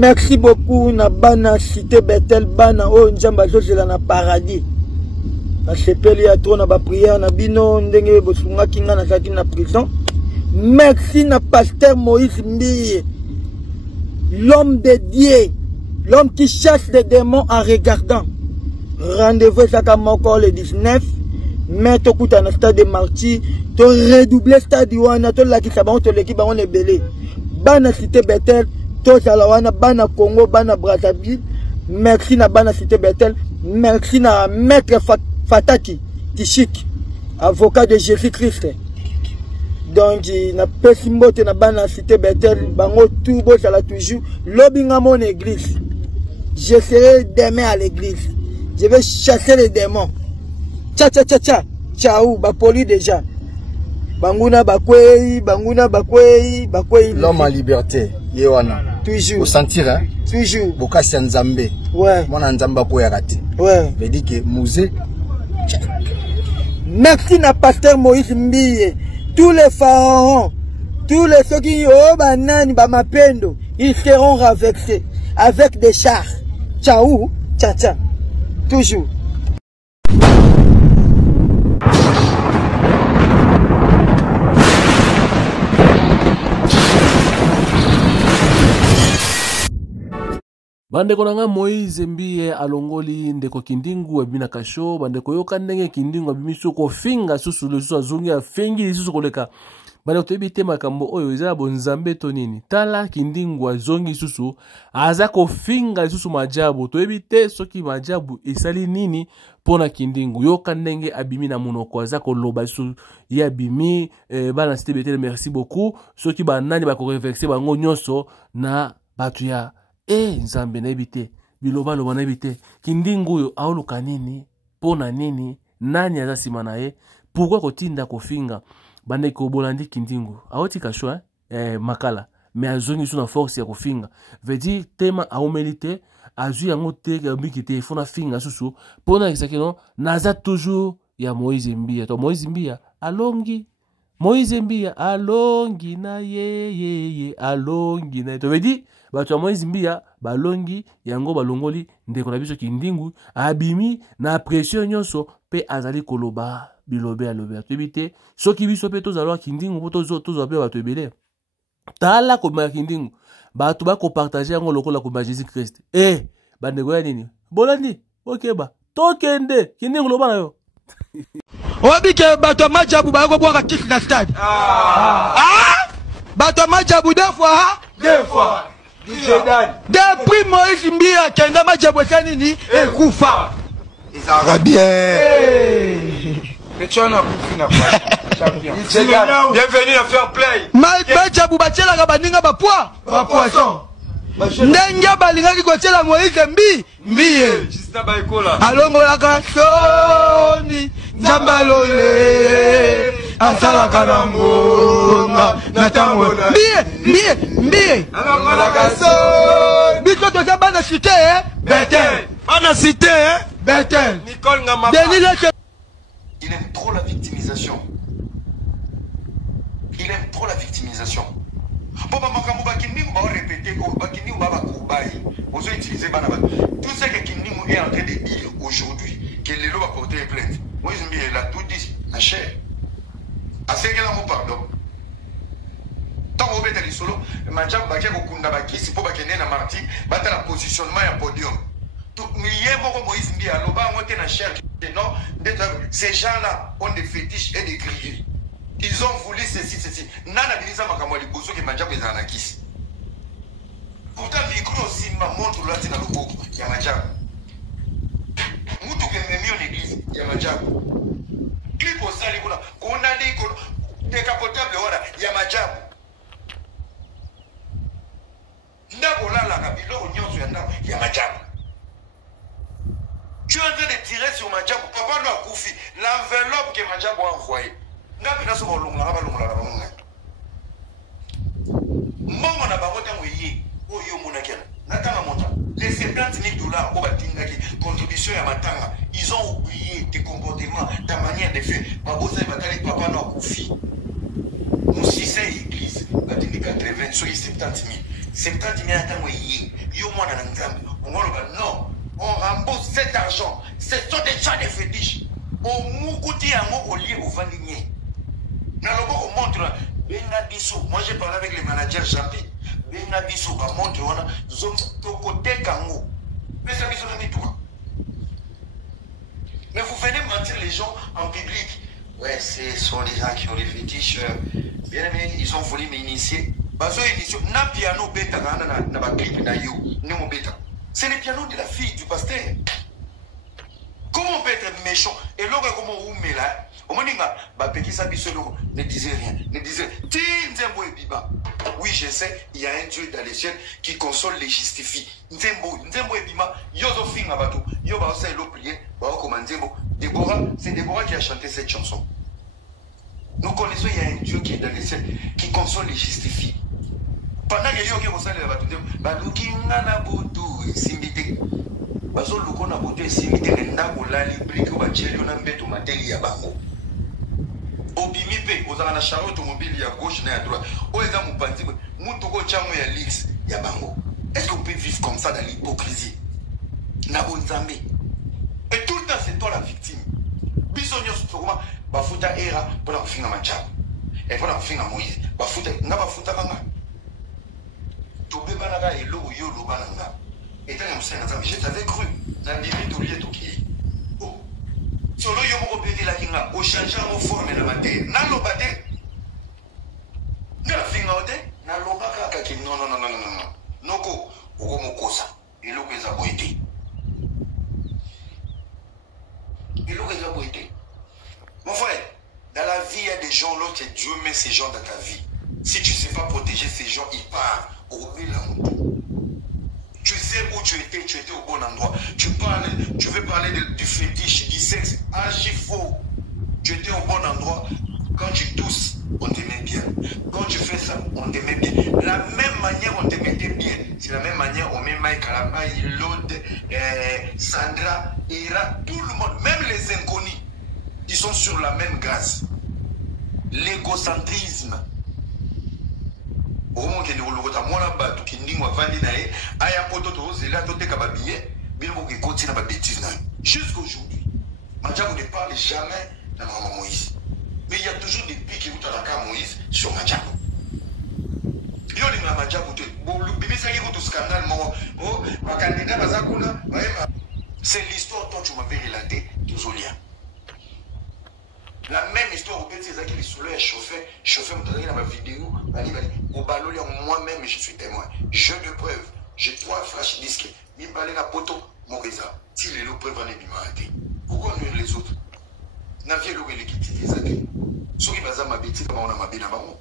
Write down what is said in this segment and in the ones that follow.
Merci beaucoup na bana cité Bethel bana o njamba zozela na paradis. Na sepeli ya trop na ba prière na bino ndenge bosunga kinga na saki na prison. Merci na pasteur Moïse Mbiye. L'homme de Dieu, l'homme qui chasse les démons en regardant. Rendez-vous ça encore le 19. Mais to kuta na stade de Marty, to redoubler stade wana to la ki sabango to l'équipe on est belé. Bana cité Bethel, to salawana bana Congo, bana Brazzaville. Merci na bana cité Bethel, merci na maître Fataki Tishik, avocat de Jésus-Christ. Donc na pesimbote na bana cité Bethel, bango tout beau ça la toujours lobinga mon église. Je serai demain à l'église. Je vais chasser les démons. Tcha tcha tcha tcha. Ciao, ba poli déjà. Banguna bakwei, l'homme en liberté, Yewana. Toujours. Au sentir hein. Toujours. Bokasi Nzambe. Ouais. Mona Nzamba ko yakati. Ouais. Veut dire que musée. Merci na pasteur Moïse Mbiye. Tous les pharaons, tous les ceux qui ont banani ba mapendo, ils seront ravexés avec des chars. Ciao, tcha tcha. Toujours. Bandeko nanga Moïse Mbiye alongoli ndeko kindingu abina kasho bandeko yoka ndenge kindingu abimiso ko finga susu le susu azungi afengi susu koleka bandeko tebite makambo oyo eza bonzambe to nini tala kindingu azongi susu aza ko finga susu majabu tebite soki majabu esali nini pona kindingu yoka ndenge abimi na munoko aza ko loba susu ya bimi bana tebite merci beaucoup soki banani ba ko réflexer bango nyonso na batu ya Nzambe na ebite biloba loba na ebite kindingu yo aoluka nini pona nini nani aza sima na ye pourquoi kotinda kofinga bande ko bolandi kindingu aoti kasho makala mais azongi suna force ya kofinga veut dire tema aomelite azu yango te biki te fona finga susu pona exactement naza toujours ya Moïse Mbiya to Moïse Mbiya alongi Moïse Mbiya alongi na ye alongi na to veut dire bato ya Moïse Mbiya balongi yango balongoli ndeko na biso kindingu abimi na pression nyonso pe azali koloba bilobe alobe tebite soki biso pe tozalwa kindingu po tozwa pe bato ebele tala koma kindingu bato ba ko partager yango lokola koma Jésus Christ bandeko ya nini bolandi okeba tokende kindingu loba na yo Obike bato majabu ba ko bwaka kick na stade bato majabu deux fois depuis Moïse Mbiya kenda majabu kanini ekufa Arabien. Bienvenue à Fair Play. Majabu bachela ka baninga ba poisson. Ndenge balingaki kochela Moïse Mbiye. Alongola ka soni Jambalole asala kanango natango Mbiye Alongola ka soni bito to bana cité Bethel. Bana cité Bethel. Nicole Ngamama. Il aime trop la victimisation. Il aime trop la victimisation. Bon, maman, Bakindingu va répéter, Bakindingu va courbailler. On va utiliser Banaba. Tout ce que Kindingu est en train de dire aujourd'hui, que Lélo va porter plainte. Moi, je me dis, il a tout dit, ma chère. Assez que là, mon pardon. Tant qu'on va être solo, Manjab Baké Okunda Baki, c'est pour Bakene na Marty, battre la positionnement et podium. Tout millier Moïse Mbiya, Loba, on était na chère. Non, ces gens-là ont des fétiches et des grillés. Ils ont voulu ceci. Nana Bilisa Makamwali Bozo qui Manjab les anarchistes. Pourtant, micro aussi m'a montre là, c'est dans le boko, il y a Manjab. Moutou qui m'a mis en église, il y a Manjab. Clip au sali, on a des décapotables, il y a Manjab. Ndabola la Kabilo, il y a Manjab. Tu es en train de tirer sur Manjab, papa nous a Koufi, l'enveloppe que Manjab a envoyée. Les 70 000 $, contribution à Matanga, ils ont oublié tes comportements, ta manière de faire. Papa n'a pas fait. Nous, si c'est l'église, 80, 70 000. 70 000 ans, yo mwana na nzambe. On va non, on rembourse cet argent. Ce sont des gens de fétiches. Au moukouti yango au lieu au vandigné. Na lobo on montre benga biso. Moi j'ai parlé avec les managers Jambi. Benga biso ba montre wana zom to côté kango. Mais ça biso na toi. Mais vous venez mentir les gens en public. Ouais, ce sont des gens qui ont des fétiches. Bien aimé, ils ont voulu m'initier. Bazo initié. Na piano beta na ba clip na yo. Ni mon beta. C'est le piano de la fille du pasteur. Comment on peut être méchant? Et là, comment on met là? Au moment où ne disait rien. Ne disait oui, je sais, il y a un Dieu dans les cieux qui console les justifie. Déborah, c'est Déborah qui a chanté cette chanson. Nous connaissons, il y a un Dieu qui est dans les cieux qui console les justifie. Pendant que yo qui la baluki ngana butu simbite bazo luko na butu simbite ndako lali briki ba cheli na mbeto mateli ya bango obimi pe ozaka na charo automobile ya gauche na ya droite o eza mupanzi mutu ko chango ya lix ya bango. Est-ce qu'on peut vivre comme ça dans l'hypocrisie na bonzambe? Et tout le temps c'est toi la victime. Bisonyo sokoma bafuta era pour la finga manchab et pour la finga Moïse bafuta na bafuta kanga je t'avais cru. Solo yo mo pété la kinga o changer mo forme na maté. Na lo baté. Na finga oté. Na lo baka ka ki non. Noko o mo kosa. Ilo ko za boité. Mon frère, dans la vie il y a des gens l'autre Dieu met ces gens dans ta vie. Si tu sais pas protéger ces gens, ils partent. Tu sais où tu étais au bon endroit. Tu veux parler du fétiche, du sexe, archi faux. Tu étais au bon endroit. Quand tu tousses, on t'aimait bien. Quand tu fais ça, on t'aimait bien. La même manière, on te mettait bien. C'est la même manière, on met Mike Kalamaï, Lode, Sandra, Ira, tout le monde, même les inconnus, ils sont sur la même grâce. L'égocentrisme. Au moment où jusqu'à aujourd'hui, Mandjabo ne parle jamais de Maman Moïse. Mais il y a toujours des pics qui ont dans la carte Moïse sur Mandjabo. C'est l'histoire dont tu m'avais relaté, Tozolia. La même histoire au petit c'est qui les soulève chauffé dans ma vidéo, au ballon moi-même je suis témoin. Jeu de preuve, j'ai 3 flash disques, mi balé la poto, mon résa. Si les loups preuves en est bimarité. Pourquoi nous les autres? N'avez l'eau et l'équité des athées. Ceux qui basent ma bêtise comme on a ma belle bamo.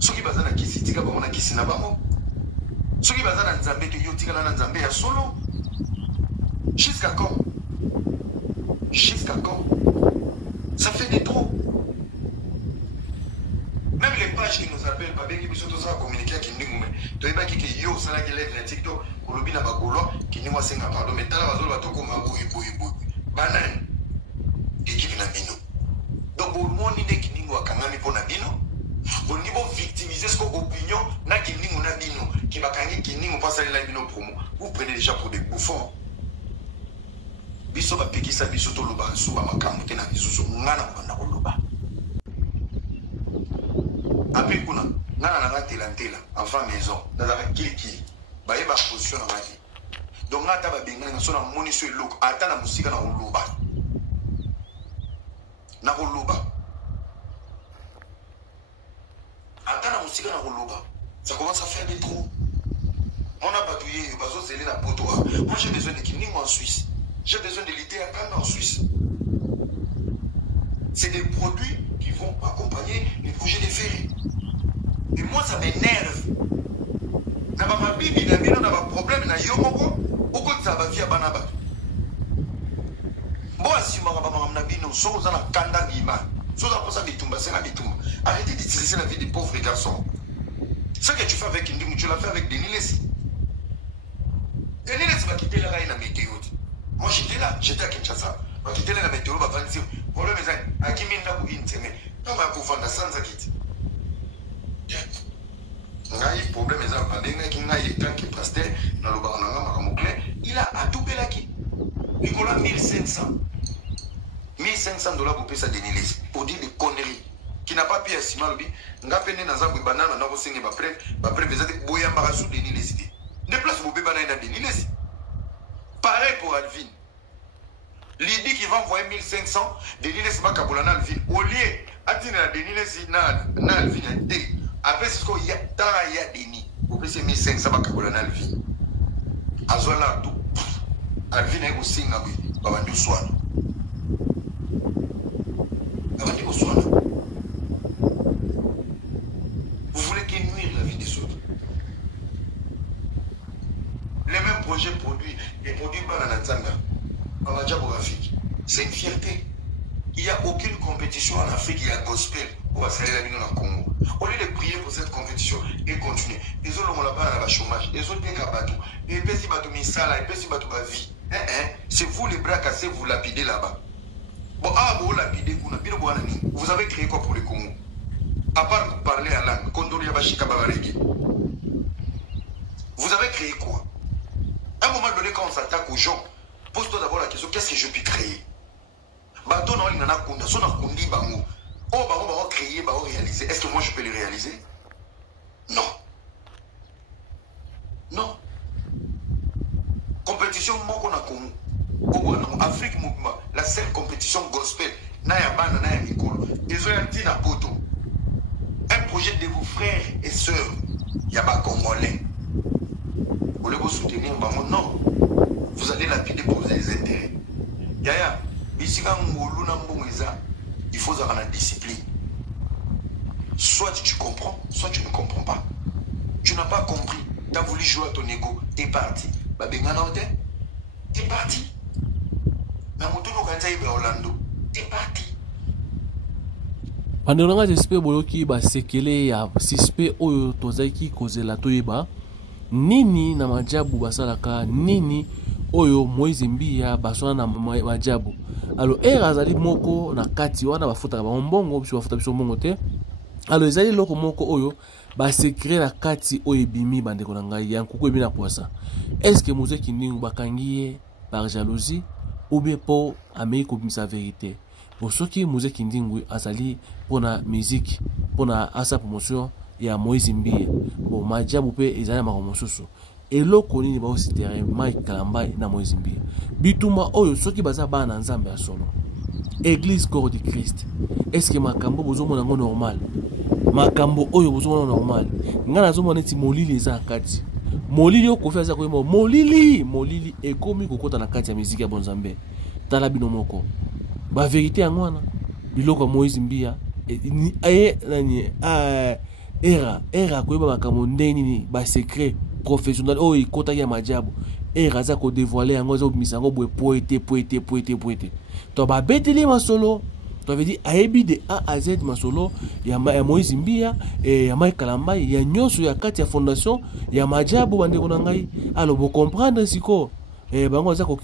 Ceux qui basent na kisi comme on a kisi na bamo. Ceux qui basent na nzambe que yo tika na nzambe ya solo. Jusqu'à quand? Jusqu'à quand? Ça fait des trop. Même les pages qui nous appellent, pas bien qu'ils puissent communiquer avec nous. Tu vois qui yo, ça là qui lève les TikTok, pour le bien à Bagolo, qui nous a fait un pardon, mais t'as la bazole va te comme un boui. Banane. Équipe na bino. Donc au monde il est qui nous a kangami pour na bino. Au niveau victimiser ce qu'on opinion, na qui nous na bino, qui va kangi qui nous passe à la bino pour moi. Vous prenez déjà pour des bouffons. Biso ba pekisa biso to loba nsu ba makambo te na biso ngana banda ko loba après kuna ngana na tela enfant maison dans la kiki ba yeba position na maki donc ngata ba benga na so na moni so eloko ata na musika na loba ata na musika na loba ça commence à faire des trous. On a batouillé bazo zeli na poto. Moi j'ai besoin de kiningo en Suisse. J'ai besoin de l'idée à Cannes en Suisse. C'est des produits qui vont accompagner les projets de ferry. Et moi, ça m'énerve. N'a pas ma bibi, n'a pas problème, n'a yomoko. Au côté ça va via Banaba. Moi, si je suis nabino, so za na kanda bima. So za posa bitumba, c'est la bitumba. Arrêtez d'utiliser la vie des pauvres garçons. Ce que tu fais avec Ndimou, tu l'as fait avec Denis Lessi. Denis Lessi va quitter la raille la météo. Moi j'étais là, j'étais à Kinshasa. J'étais là la météo, va vendre. Problème est à qui m'a dit internet. Non mais pour vendre sans quitte. ngai problème eza babengaki ngai etanki pasteur nalobaka na nga makambo clair il a atupelaki likolo 1500 $1500 kopesa Denilesi pour dire des conneries qui n'a pas pu estimer lobi nga pene na nzambo banana na kosenga ba preuve ezate boyamba sous Denilesi ne place bobé banana na Denilesi pareil pour Alvin l'idée qui va envoyer 1500 Denilesi makabola na Alvin au lieu atina na Denilesi na Alvin te après ce qu'il y a tant il y a Deni bopesa 1500 makabola na Alvin azola tout Alvin est aussi nga ba bandu swana vous voulez qu'il nuire la vie des autres. Les mêmes projets produits par la Nzanga, en Adjabo Afrique. C'est une fierté. Il n'y a aucune compétition en Afrique, il y a gospel. On va salir la vie dans le Congo. Au lieu de prier pour cette compétition et continuer, les autres ont là-bas dans le chômage, les autres ont bateau, et puis si bateau misala, et puis si bateau vie. C'est vous les bras cassés, vous lapidez là-bas. Bon, vous avez créé quoi pour le Congo? À part parler à langue, vous avez créé quoi? À un moment donné, quand on s'attaque aux gens, pose-toi d'abord la question, qu'est-ce que je peux créer? Bateau non, il en a kunda, son a kundi bango. Oh, bango créer, bango réaliser. Est-ce que moi je peux le réaliser? Non. Non. Compétition, moi qu'on a connu. Afrique, la seule compétition gospel, Nayabana, Nayamikolo, ils ont dit na poto. Un projet de vos frères et sœurs, Yaba Congolais. Vous voulez vous soutenir, non. Vous allez lapider pour vos intérêts. Yaya, il faut avoir la discipline. Soit tu comprends, soit tu ne comprends pas. Tu n'as pas compris. Tu as voulu jouer à ton ego. T'es parti. T'es parti. T'es parti. Pendant que j'espère que ba sekele ya sispe oyo tozaki kozela toyeba nini na majabu basalaka nini oyo Moïse Mbia basona na majabu. Alors azali moko na kati wana bafuta ba mbongo biso bafuta biso mbongo te. Alors ezali loko moko oyo ba secret na kati oyo ebimi bandeko na ngai ya nkuku ebina poisa. Est-ce que Moïse Kindingu bakangiye par jalousie ou bien pour amei kobimisa vérité? Pour ceux qui Moïse Kindingu azali pona musique pona asa promotion ya Moïse Mbia. Bon majabu pe ezali makomosusu. Eloko nini ba aussi terrain Mike Kalambai na Moïse Mbia. Bituma oyo soki baza bana nzambe ya solo. Église corps du Christ. Est-ce que makambo bozomona ngo normal? Makambo oyo bozomona normal. Ngana zomona ti molili eza kati. Molili okofi za koyemo molili ekomi kokota na kati ya musique ya bonzambe. Tala bino moko. Ba vérité ya ngwana biloko Moïse Mbia era koyeba makambo ndeni ni ba secret professionnel oyo ikota ya majabu. Era za ko dévoiler yango za misango boye poete. To ba beteli masolo. To veut dire aebi de A à Z masolo ya Moïse Mbia ya Mike Kalambai ya nyoso ya kati ya fondation ya majabu bandeko na ngai. Alors vous comprendre siko bango za ko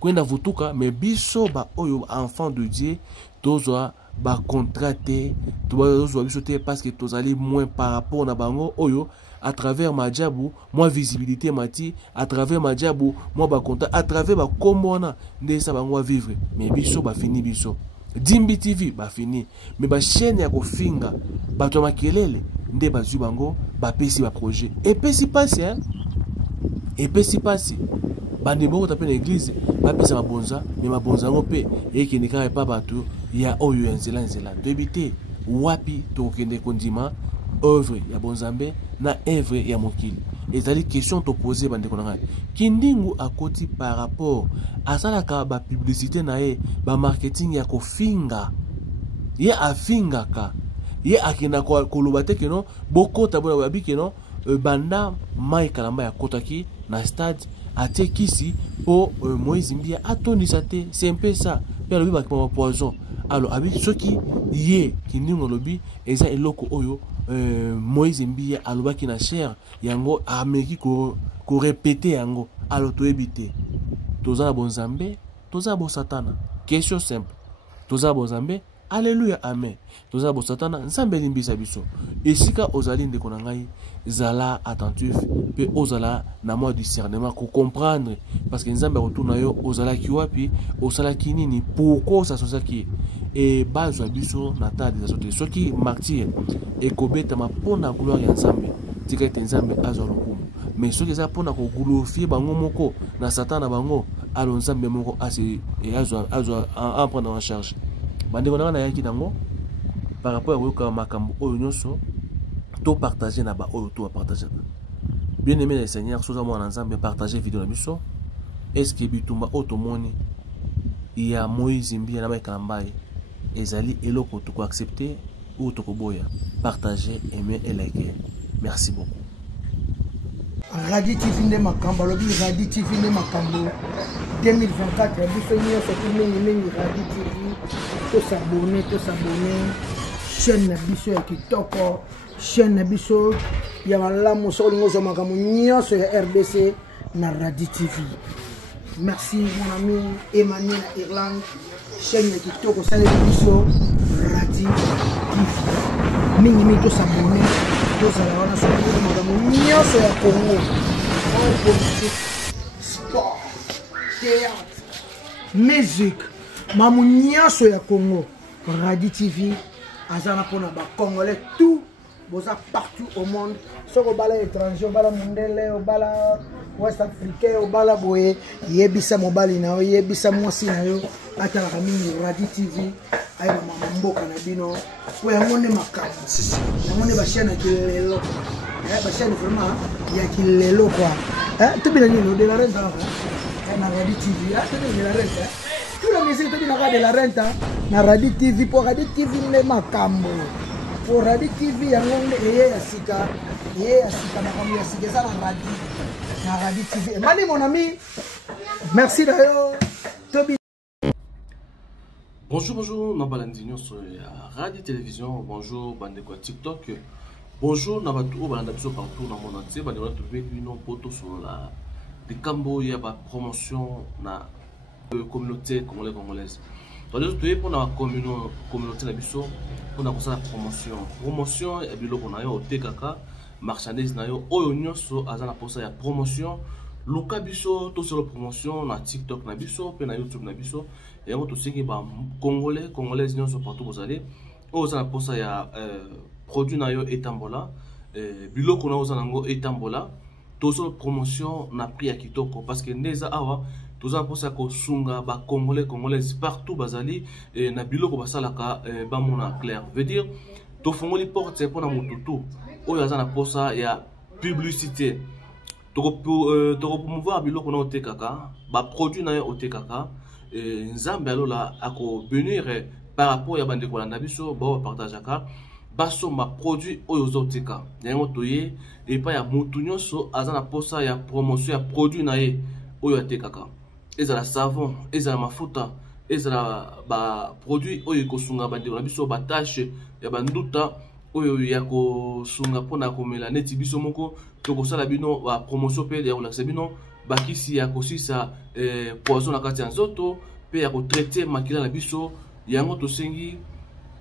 kwenda vutuka mais biso ba oyo enfant de Dieu tozwa ba contraté tozwa biso te parce que tozali moins par rapport na bango oyo à travers majabu moi visibilité mati à travers majabu moi ba contact à travers ba komona ndesa bango vivre mais biso ba fini biso Dimbi TV ba fini mais ba chaîne ya kofinga bato makelele nde bazwi bango ba pesi ba projet et pesi passe hein et pesi passe bande boko tape na église ba pesa mabonza mais mabonza ngo pe ekende ka pa bato ya oyo ya nzela debité wapi to kende kondima œuvre ya bonzambe na œuvre ya mokili. Ezali question to poser bande ko ngai. Kindingu akoti par rapport à ça la ba publicité na e ba marketing ya kofinga. Ye afinga ka. Ye akina ko kolobate ke no bokota bona babi ke no banda Mike Kalamba ya kotaki na stade atekisi po Moïse Mbia atondisa te c'est un peu ça. Pe lobi ba poison. Alors abi soki ye Kindingu lobi eza eloko oyo Moïse Mbia alobaki na cher yango ameki ko répéter yango alors to ebité toza bonzambe toza bo satana question simple toza bonzambe Alléluia, amen. Toza bo satana nzambe limbisa biso. Esika ozali ndeko na ngai zala attentif pe ozala na moi discernement ko comprendre parce que nzambe retourna yo ozala ki wapi osala kinini pourquoi ça soza ki et bazwa biso na ta des autres soki martyr et kobeta ma pona gloire ya nzambe tika ete nzambe azwa lokumu mais soki za pona ko glorifier bango moko na satana bango alo nzambe moko asi et azwa en prendre en charge bandeko na yaki nango par rapport à quoi makambo oyo nyonso to partager na ba oyo to partager. Bien aimé les seigneurs, soza mo na nzambe partager vidéo na biso. Est-ce que bitumba otomoni il y a Moïse mbia na ba kambaye ezali eloko to ko accepter ou to ko boya partager, aimer et liker. Merci beaucoup. Radi TV nde makambo lobi Radi TV nde makambo 2024 biso nyonso mingi Radi TV to s'abonner chaîne na biso ya kitoko chaîne na biso ya malamu solingo zo makambo nyonso ya RDC na Radi TV. Merci mon ami Emmanuel na Irlande chaîne ya kitoko sale biso Radi TV mingi to s'abonner to sala wana solingo makambo nyonso ya Congo politique sport théâtre musique mamu nyonso ya Congo Radi TV azana pona ba Congolais tout boza partout au monde soko bala étranger bala mondele bala West Africain bala boye yebisa mobali na yo yebisa mwasi na yo atala mingi Radi TV ay mama mboka na bino ko yangonde makasi yangonde ba chaîne ya kilelo ba chaîne vraiment ya kilelo quoi to bila nino de la renta na Radi TV to de la renta tout la musique to de la renta na Radi TV pour Radi TV ne makambo pour Radi TV yangonde eye ya sika makambo ya sika ça na Radi TV mani mon ami merci d'ailleurs Tobi. Bonjour, Nabalandinho sur Radio Télévision, bonjour, Bandeko TikTok, bonjour, Nabatou, Balandabiso partout dans le monde entier, Bandeko trouver une photo sur la des Cambo, il y a une promotion na communauté congolaise. Donc, pour la communauté Nabiso, on a commencé la promotion, et puis on a eu au TKK, marchandise, na yo, oyo so azana posa ya promotion. Luka biso to sur la promotion na TikTok na biso pe na YouTube na biso et on to siki ba congolais nyonso partout vous allez oza na posa ya produit na yo etambola biloko na oza nango etambola to sur promotion na prix ya kitoko parce que neza awa to za posa ko sunga ba congolais partout bazali na biloko basalaka ba mona clair veut dire to fongoli porte pour na mututu oyo aza na posa ya publicité. Pour promouvoir biloko na otekaka ba produit na yo otekaka nzambe alola ako venir par rapport ya bande kolanda biso ba partageaka baso ma produit oyo zoteka yango toye et pas ya mutu nyonso azana posa ya promotion ya produit na ye oyo atekaka ezala savon ezala mafuta ezala ba produit oyo kosunga bande kolanda biso ba tâche ya banduta oyo ya kosunga pona komela neti biso moko to kosala bino ba promotion pe ya kolakisa bino bakisi ya kosisa poison na kati ya nzoto pe ya kotraiter makila na biso yango tosengi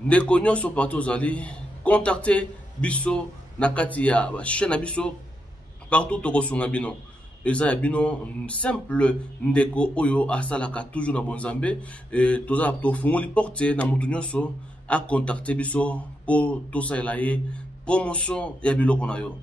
ndeko nyonso partout ozali contacter biso na kati ya chaîne na biso partout to kosunga bino eza ya bino simple ndeko oyo asalaka toujours na bonzambe toza tofungoli porte na mutu nyonso a contacter biso pour tout ça là promotion ya biloko na yo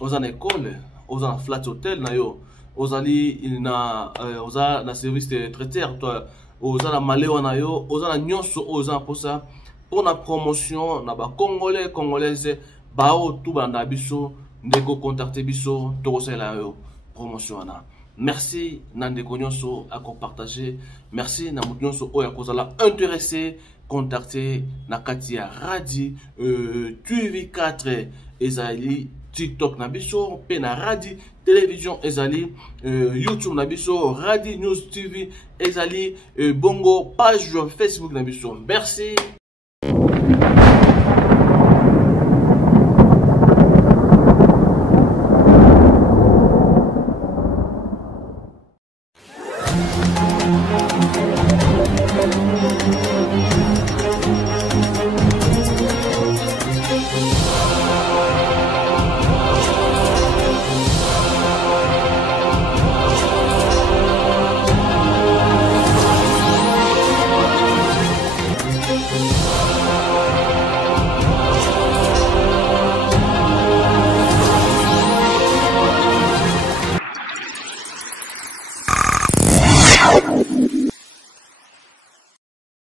oza na école oza na flat hotel na yo ozali na oza na service de traiteur toi oza na malewa na yo oza na nyonso oza na posa pour na promotion na ba congolaise ba o tout banda biso ndeko contacter biso to ça là yo promotion na merci na ndeko nyonso a ko partager merci na mutu nyonso oya kozala intéressé contacter na katia Radi TV4 ezali TikTok na biso pe na Radi Télévision ezali YouTube na biso Radi News TV ezali bongo page Facebook na biso merci.